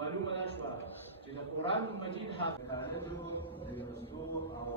معلومه ده شوه چې د قرآن مجید حافظانو د یوستو او